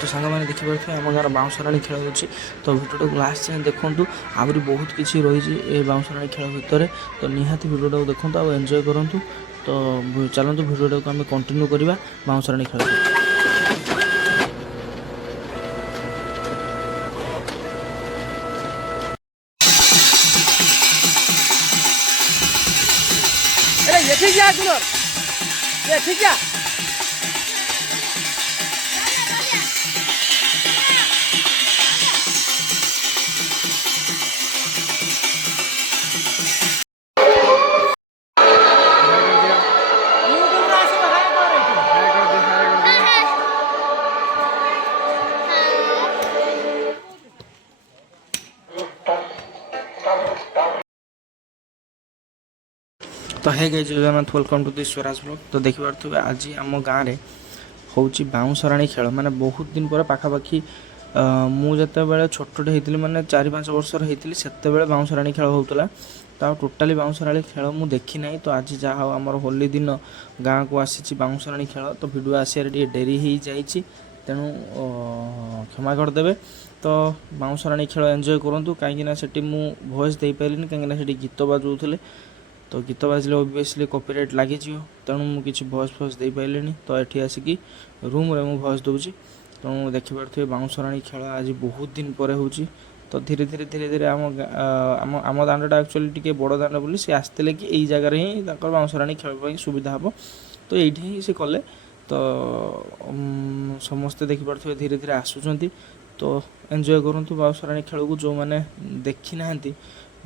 तो सांग मैंने देखिए आम गाँव बाउंसराणी खेल होची तो भिडियो लास्ट जाए देखूँ आहरी बहुत किसी रही है बाउंसराणी खेल भितर तो निहाती भिडियो देखूँ आ एंजॉय करूँ तो चलतु भिडियो को आम कंटिन्यू करवा बाउंसराणी खेल ये ठीक है कुलर ये ठीक है तो है गई Jagannath welcome to this Swaraj blog तो देखिपे आज आम गाँव में हूँ बाउंसराणी खेल माने बहुत दिन पर पाखापाखि मुझे छोटे होती मैंने 4-5 वर्षर होती से बाउंसराणी खेल होता तो टोटाली बाउंसराणी खेल मुझे देखी ना तो आज जहाँ आम होली दिन गाँव को आसी बाउंसराणी खेल तो भिडियो आसार डेरी हो जाए तेणु क्षमा करदे तो बाउंसराणी खेल एंजॉय करूँ कहीं से भॉइस दे पारे कहीं गीत बाजूले तो गीत बाजिले ओबियसली कॉपीराइट लगी तेणु मुझे भॉइस फॉइस दे पारे तो ये आसिकी रूम रे भॉइस दूसरी तेणु देखिपे बाउंसराणी खेल आज बहुत दिन पर हो तो धीरे धीरे धीरे धीरे आम दांडा एक्चुअली टी बड़ दांड बोली सी आसते कि यही जगार ही बाउंसराणी खेल सुविधा हम तो ये ही सी कले तो समस्ते देखिपे धीरे धीरे आसुँच तो एंजॉय करूँ बाउंसराणी खेल को जो मैंने देखी ना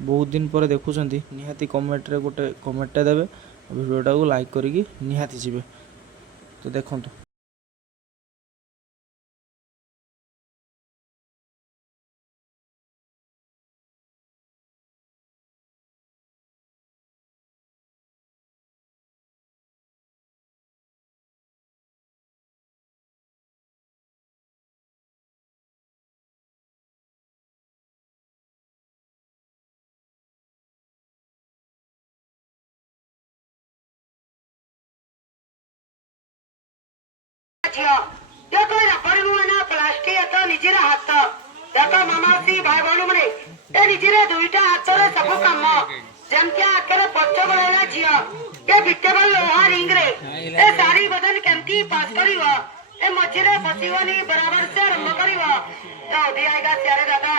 बहुत दिन पर देखुं निहाती कमेंट्रे गोटे कमेंटे देवे भिडियोटा को लाइक करी निहाती जी तो देखो। ନିଜର ହାତ ଦେଖ ମାମାସୀ ଭାଇ ଭଉଣୀ ମାନେ ଏ ନିଜର ଦୁଇଟା ହାତରେ ସବୁ କାମ ଯେମିତି ଆଖରେ ପଛ ବଳେଇଲା ଝିଅ ଏ ବିଟେବଲ ଲୋହା ରିଙ୍ଗ ରେ ଏ ଶାଢୀ ବଦନ କେମିତି ପାସ୍ କରିବ ଏ ମଝିରେ ବସିବନି ବରାବର ସେ ଆରମ୍ଭ କରିବ ତ ଦିଆଇଗା ସିଆରେ ଦାଦା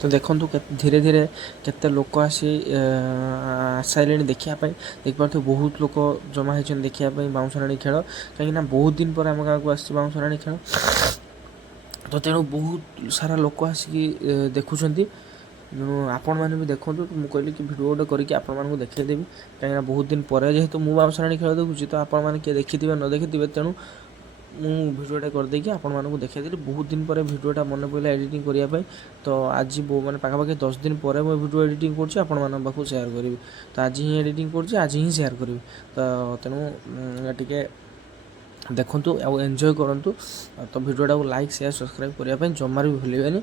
ତ ଦେଖନ୍ତୁ ଧୀରେ ଧୀରେ କେତେ ଲୋକ ଆସି ଆସିସାରିଲେଣି ଦେଖିବା ପାଇଁ। ଦେଖିପାରୁଥିବେ ବହୁତ ଲୋକ ଜମା ହେଇଛନ୍ତି ଦେଖିବା ପାଇଁ ବାଉଁଶରାଣୀ ଖେଳ, କାହିଁକିନା ବହୁତ ଦିନ ପରେ ଆମ ଗାଁକୁ ଆସିଛି ବାଉଁଶରାଣୀ ଖେଳ। ତ ତେଣୁ ବହୁତ ସାରା ଲୋକ ଆସିକି ଦେଖୁଛନ୍ତି। ତେଣୁ ଆପଣମାନେ ବି ଦେଖନ୍ତୁ। ମୁଁ କହିଲି କି ଭିଡ଼ିଓ ଗୋଟେ କରିକି ଆପଣମାନଙ୍କୁ ଦେଖାଇଦେବି, କାହିଁକିନା ବହୁତ ଦିନ ପରେ ଯେହେତୁ ମୁଁ ବାଉଁଶରାଣୀ ଖେଳ ଦେଖୁଛି, ତ ଆପଣମାନେ କିଏ ଦେଖିଥିବେ ନ ଦେଖିଥିବେ, ତେଣୁ ମୁଁ ଭିଡ଼ିଓଟା କରିଦେଇକି ଆପଣମାନଙ୍କୁ ଦେଖାଇଦେଲି। ବହୁତ ଦିନ ପରେ ଭିଡ଼ିଓଟା ମନେ ପଡ଼ିଲା ଏଡ଼ିଟିଂ କରିବା ପାଇଁ, ତ ଆଜି ମାନେ ପାଖାପାଖି 10 ଦିନ ପରେ ମୁଁ ଭିଡ଼ିଓ ଏଡ଼ିଟିଂ କରୁଛି, ଆପଣମାନଙ୍କ ପାଖକୁ ସେୟାର କରିବି। ତ ଆଜି ହିଁ ଏଡ଼ିଟିଂ କରୁଛି, ଆଜି ହିଁ ସେୟାର କରିବି। ତେଣୁ ଟିକେ ଦେଖନ୍ତୁ ଆଉ ଏନ୍ଜୟ କରନ୍ତୁ। ତ ଭିଡ଼ିଓଟାକୁ ଲାଇକ୍ ସେୟାର ସବସ୍କ୍ରାଇବ୍ କରିବା ପାଇଁ ଜମାରୁ ବି ଭୁଲିବେନି।